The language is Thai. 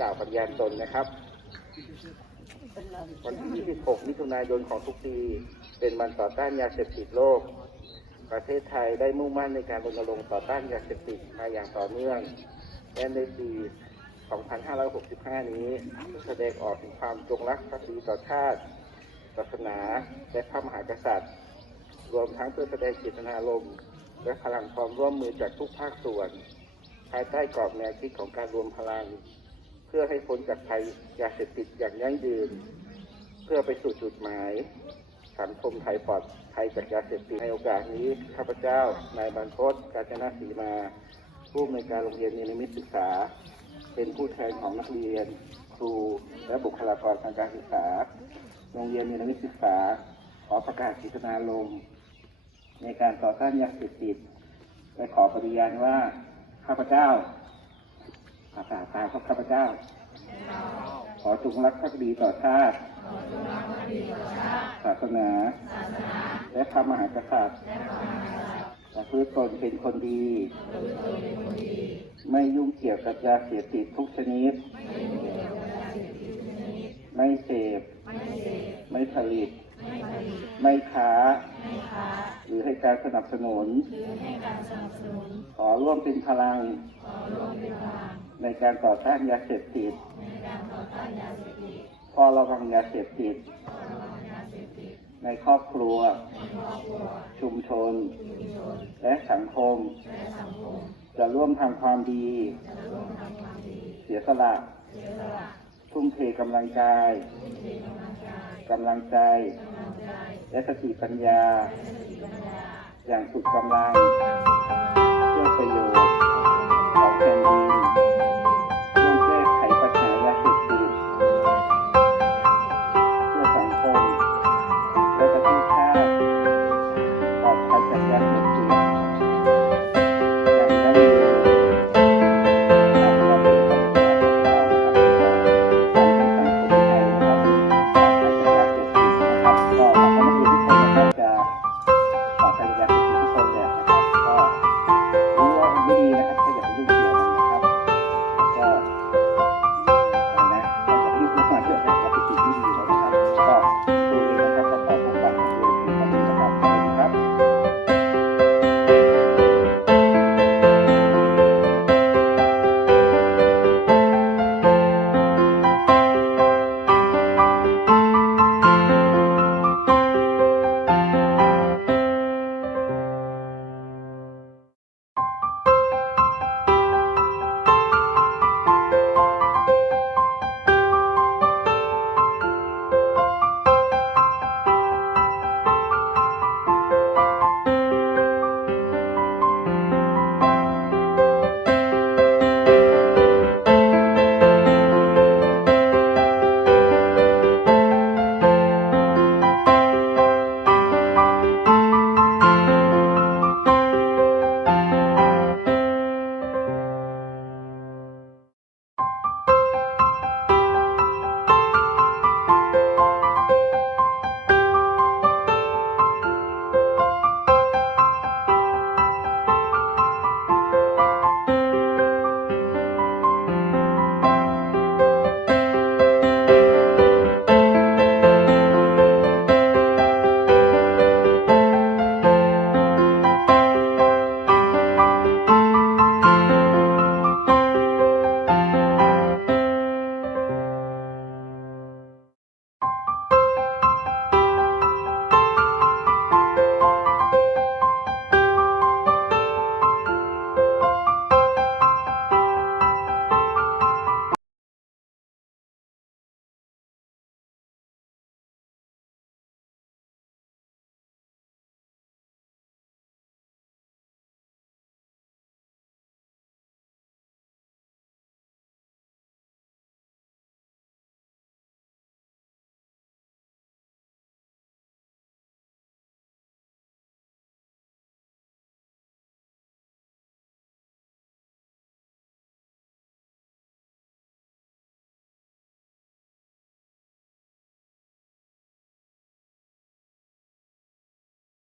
กล่าวปฏิญาณตนนะครับวันที่ 26 มิถุนายนของทุกปี เป็นวันต่อต้านยาเสพติดโลก ประเทศไทยได้มุ่งมั่นในการรณรงค์ต่อต้านยาเสพติดมาอย่างต่อเนื่องและในปี 2565 นี้แสดงออกถึงความจงรักภักดีต่อชาติ ศาสนา และพระมหากษัตริย์ รวมทั้งเพื่อแสดงเจตนารมณ์และพลังความร่วมมือจากทุกภาคส่วน ภายใต้กรอบแนวคิดของการรวมพลัง เพื่อให้พ้นจากภัยยาเสพติดอย่างยั่งยืน เพื่อไปสู่จุดหมายสังคมไทยปลอดภัยจากยาเสพติดในโอกาสนี้ข้าพเจ้านายบรรพตกาญจนาศรีมา ผู้อำนวยการโรงเรียนนิรมิตศึกษา เป็นผู้แทนของนักเรียน ครูและบุคลากรทางการศึกษา โรงเรียนนิรมิตศึกษา ขอประกาศเจนารมในการต่อต้านยาเสพติดและขอปฏิญาณว่าข้าพเจ้า ประกาศตามข้าพเจ้า ขอจงรักภักดีต่อชาติ ศาสนา และพระมหากษัตริย์และพื้นตนเป็นคนดี ไม่ยุ่งเกี่ยวกับยาเสพติดทุกชนิด ไม่เสพ ไม่ผลิต ไม่ค้า หรือให้การสนับสนุน ขอร่วมเป็นพลัง ในการต่อต้านยาเสพติดเพ่อระวังยาเสพติด ในครอบครัว ชุมชน และสังคม จะร่วมทำความดี เสียสละ ทุ่มเทกำลังกายกำลังใจ และสติปัญญา อย่างสุดกำลัง